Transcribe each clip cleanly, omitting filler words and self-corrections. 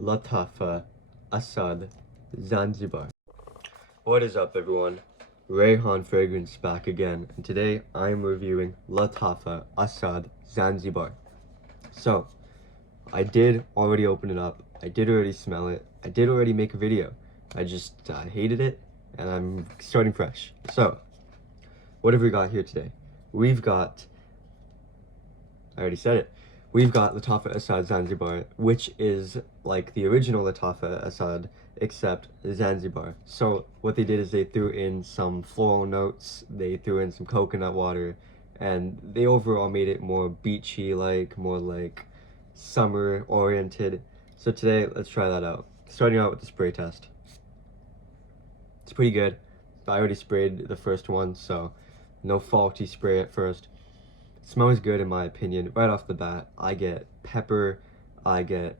Lattafa Asad Zanzibar. What is up, everyone? Rayhan Fragrance back again, and today I'm reviewing Lattafa Asad Zanzibar. So, I did already open it up, I did already smell it, I did already make a video. I just hated it, and I'm starting fresh. So, what have we got here today? We've got, I already said it, we've got Lattafa Asad Zanzibar, which is like the original Lattafa Asad, except Zanzibar. So what they did is they threw in some floral notes, they threw in some coconut water, and they overall made it more beachy, like more like summer oriented. So today, let's try that out. Starting out with the spray test. It's pretty good. I already sprayed the first one, so no faulty spray at first. It smells good in my opinion. Right off the bat, I get pepper, I get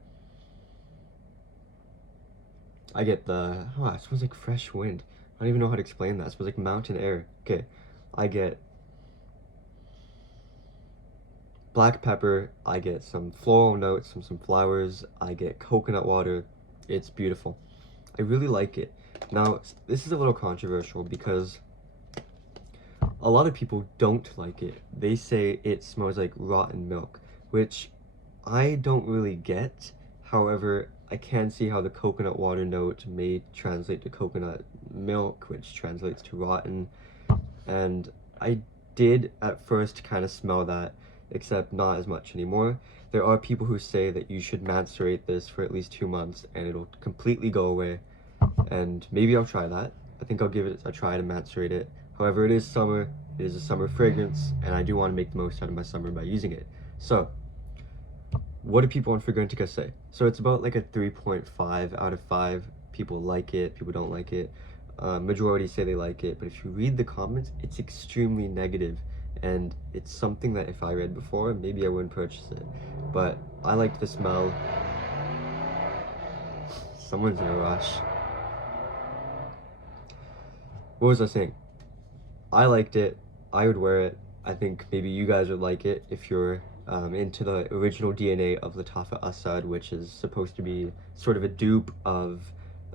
the, it smells like fresh wind. I don't even know how to explain that. It smells like mountain air. Okay, I get black pepper, I get some floral notes from some flowers, I get coconut water. It's beautiful. I really like it. Now, this is a little controversial because a lot of people don't like it. They say it smells like rotten milk, which I don't really get. However, I can see how the coconut water note may translate to coconut milk, which translates to rotten. And I did at first kind of smell that, except not as much anymore. There are people who say that you should macerate this for at least 2 months and it'll completely go away. And maybe I'll try that. I think I'll give it a try to macerate it. However, it is summer, it is a summer fragrance, and I do want to make the most out of my summer by using it. So, what do people on Fragrantica say? So it's about like a 3.5 out of 5. People like it, people don't like it. Majority say they like it, but if you read the comments, it's extremely negative, and it's something that if I read before, maybe I wouldn't purchase it. But I liked the smell. Someone's in a rush. What was I saying? I liked it. I would wear it. I think maybe you guys would like it if you're into the original DNA of Lattafa Asad, which is supposed to be sort of a dupe of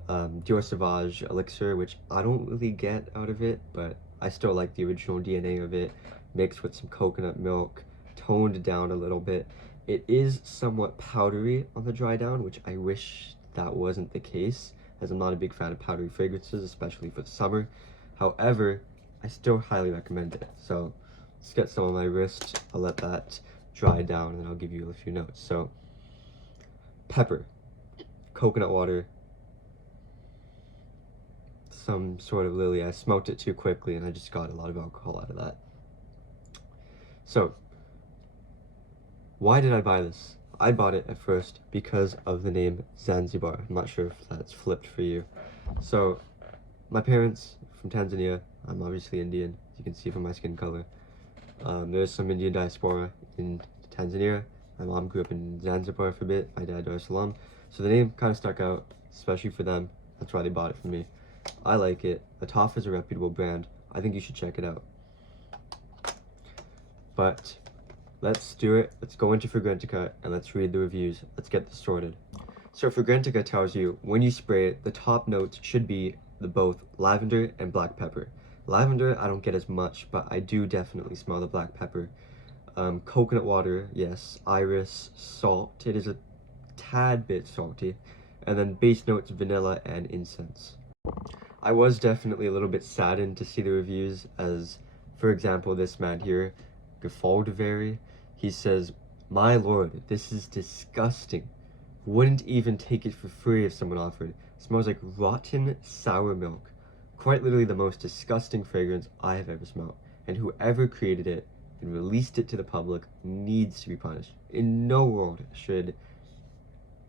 Dior Sauvage Elixir, which I don't really get out of it, but I still like the original DNA of it, mixed with some coconut milk, toned down a little bit. It is somewhat powdery on the dry down, which I wish that wasn't the case, as I'm not a big fan of powdery fragrances, especially for the summer. However, I still highly recommend it. So let's get some on my wrist. I'll let that dry down and I'll give you a few notes. So pepper, coconut water, some sort of lily. I smoked it too quickly and I just got a lot of alcohol out of that. So why did I buy this? I bought it at first because of the name Zanzibar. I'm not sure if that's flipped for you. So my parents from Tanzania. I'm obviously Indian, as you can see from my skin color. There's some Indian diaspora in Tanzania. My mom grew up in Zanzibar for a bit, my dad Dar es Salaam. So the name kind of stuck out, especially for them. That's why they bought it from me. I like it. Lattafa is a reputable brand. I think you should check it out. But let's do it. Let's go into Fragrantica and let's read the reviews. Let's get this sorted. So Fragrantica tells you when you spray it, the top notes should be both lavender and black pepper. Lavender, I don't get as much, but I do definitely smell the black pepper. Coconut water, yes. Iris, salt. It is a tad bit salty. And then base notes, vanilla and incense. I was definitely a little bit saddened to see the reviews, as, for example, this man here, Gefaldevary, he says, "My lord, this is disgusting. Wouldn't even take it for free if someone offered. Smells like rotten sour milk. Quite literally the most disgusting fragrance I have ever smelled. And whoever created it and released it to the public needs to be punished. In no world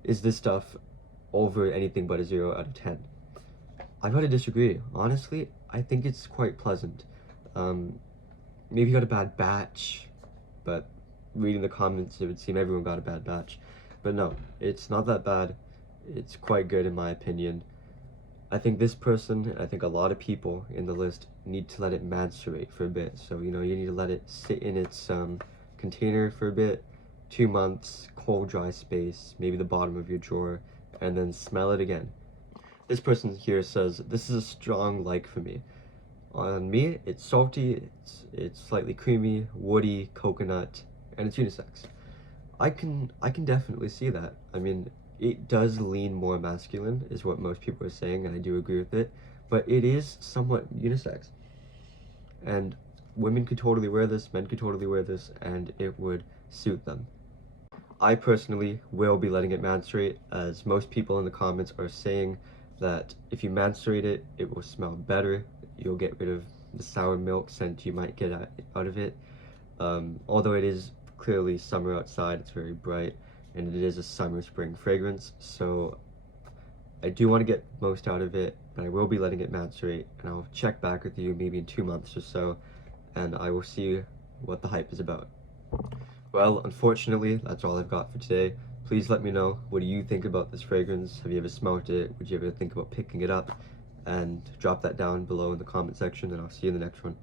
is this stuff over anything but a 0 out of 10. I gotta disagree. Honestly, I think it's quite pleasant. Maybe got a bad batch, but reading the comments, it would seem everyone got a bad batch. But no, it's not that bad. It's quite good in my opinion. I think this person, and I think a lot of people in the list, need to let it macerate for a bit. So, you need to let it sit in its container for a bit, 2 months, cold, dry space, maybe the bottom of your drawer, and then smell it again. This person here says, this is a strong like for me. On me, it's salty, it's slightly creamy, woody, coconut, and it's unisex. I can definitely see that. I mean, it does lean more masculine, is what most people are saying, and I do agree with it. But it is somewhat unisex, and women could totally wear this, men could totally wear this, and it would suit them. I personally will be letting it menstruate, as most people in the comments are saying that if you menstruate it, it will smell better. You'll get rid of the sour milk scent you might get out of it. Although it is clearly summer outside, it's very bright, and it is a summer spring fragrance, so I do want to get most out of it, but I will be letting it menstruate, and I'll check back with you maybe in 2 months or so, and I will see what the hype is about. Well, unfortunately, that's all I've got for today. Please let me know, what do you think about this fragrance? Have you ever smelled it? Would you ever think about picking it up? And drop that down below in the comment section, and I'll see you in the next one.